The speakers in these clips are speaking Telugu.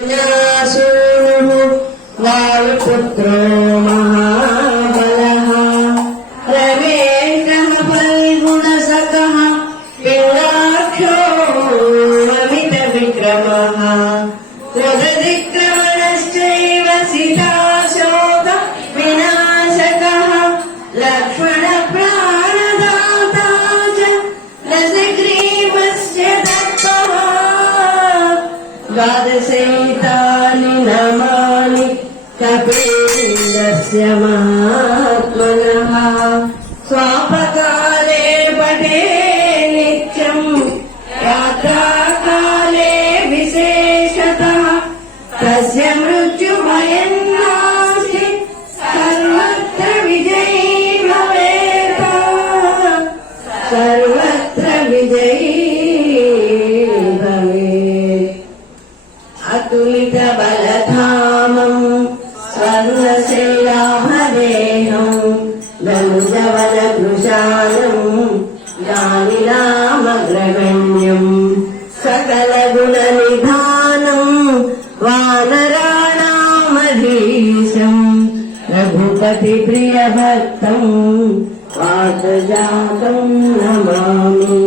رسوله والقدر कपिलस्य महात्मनः स्वापकाले पठे नित्यम् यात्राकाले विशेषतः तस्य मृत्युभयं धनुजवनकृशालम् जानिनामग्रगण्यम् सकलगुणनिधानम् वानराणामधीशम् रघुपतिप्रियभक्तम् वातजातम् नमामि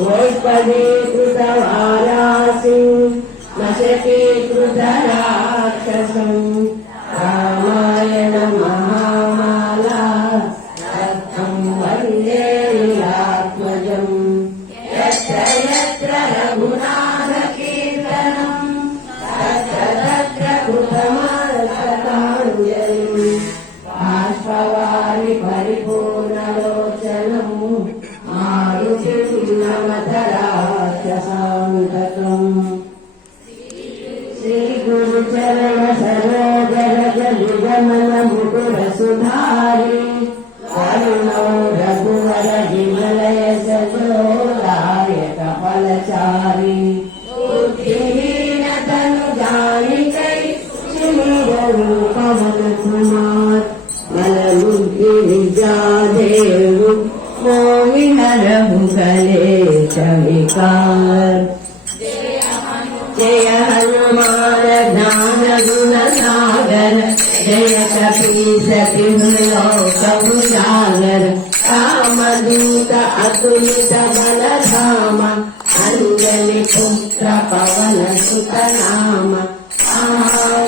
गोष्पदीकृतवारासिम् జగమన ముకుల సుధారి కరుణో రఘువర విమలయ సజోరాయ కపలచారి బుద్ధిహీన తను జానికై పవన కుమార్ మన బుద్ధి విద్యాదేవు మోవిన రఘుగలే చవికా సతిలో కవు సాగర కామదూత అతులిత బలధామ అంజలి పుత్ర పవన సుతనామ ఆహార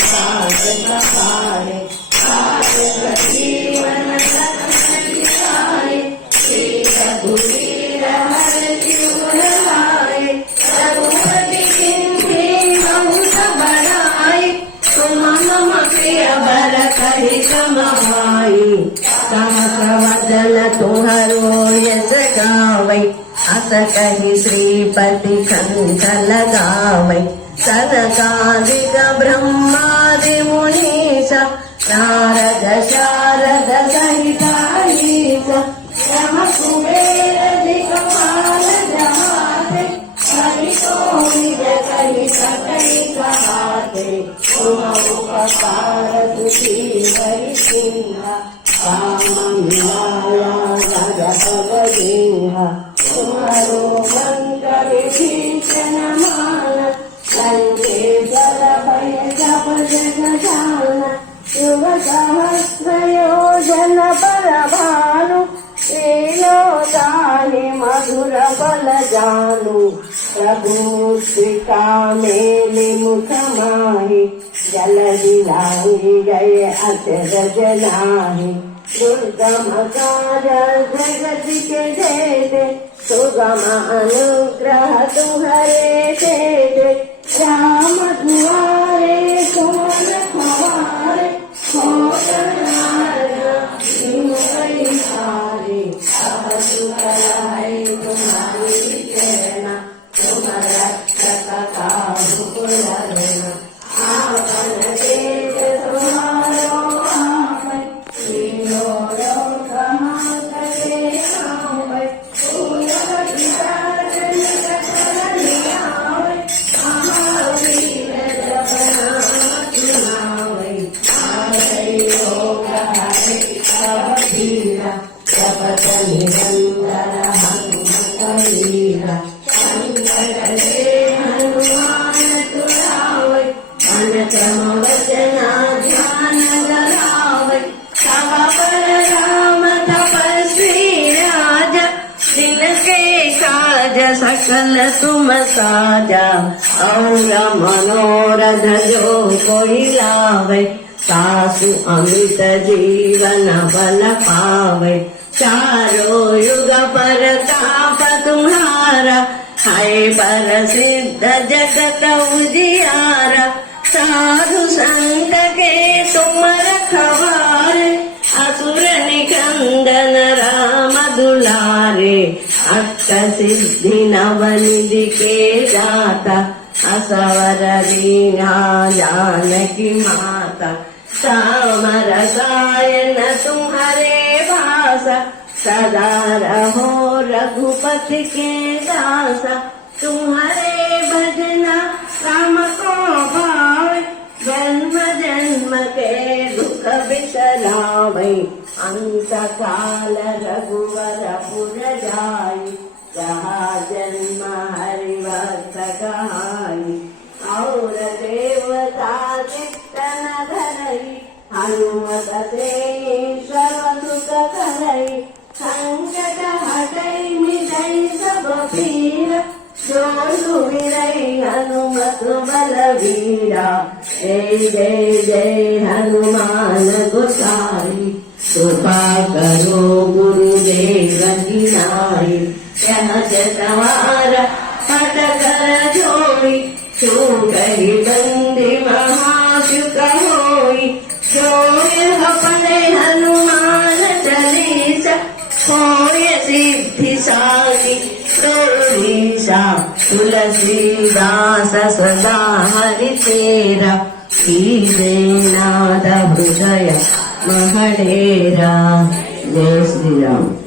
प्रिय बर कहि कमाई सहस्रवदन तुहरो यस गावै अस कहि श्रीपति कंठ लगावै सनकादिक ब्रह्मादि मुनीश नारद शारद सहिताईश यम कुबेर दिक्पाल जहाते हरि को निज कहि सकहि कहाते तुम उपकार పార్వతి హరిసింహ రామగపవసింహ కుమరో మంత్రీషణమాన సంకే జలపయ జప జగజాన యువ సహస్రయోజన పరభాను శ్రీలోకాని మధుర బలజాను ప్రభూ శ్రీకామేలి ముఖమాయి. जल दिलाई गए अचरज नाही दुर्गम कार्य जगत के दे दे सुगम अनुग्रह तुम्हारे दे दे राम दुआरे, सोन हमारे तुम्हारी सकल तुम साजा और मनोरथ जो कोई लावे सासु अमित जीवन बल पावे चारो युग पर ताप तुम्हारा है पर सिद्ध जगत उजियारा साधु संत के तुम रखवारे असुर निकंदन राम दुलारे अष्ट सिद्धि नवनिधि के दाता असवर रीना जानकी माता श्याम रसायन तुम्हारे भाषा सदा रहो रघुपति के दासा। तुम्हारे भजना राम को भावे। जन्म जन्म के दुख बिसरावे। अंत काल रघुवर पुर जाई जहाँ जन्म हरिवत कहाई और देवता चित्तन धरई। हनुमत सुख करई संकट हटई मिटई सब पीर जो सुमिरई हनुमत बलवीरा जय जय जय हनुमान गोसाई कृपा करो गुरुदेव की नाई यह सवार हट कर जोड़ी तू कही बंदी महाशुक होई सिद्धिशाली गौरीशा तुलसीदास सदा हरितेरा श्रीजयनाथ हृदय महडेरा। जय श्रीराम।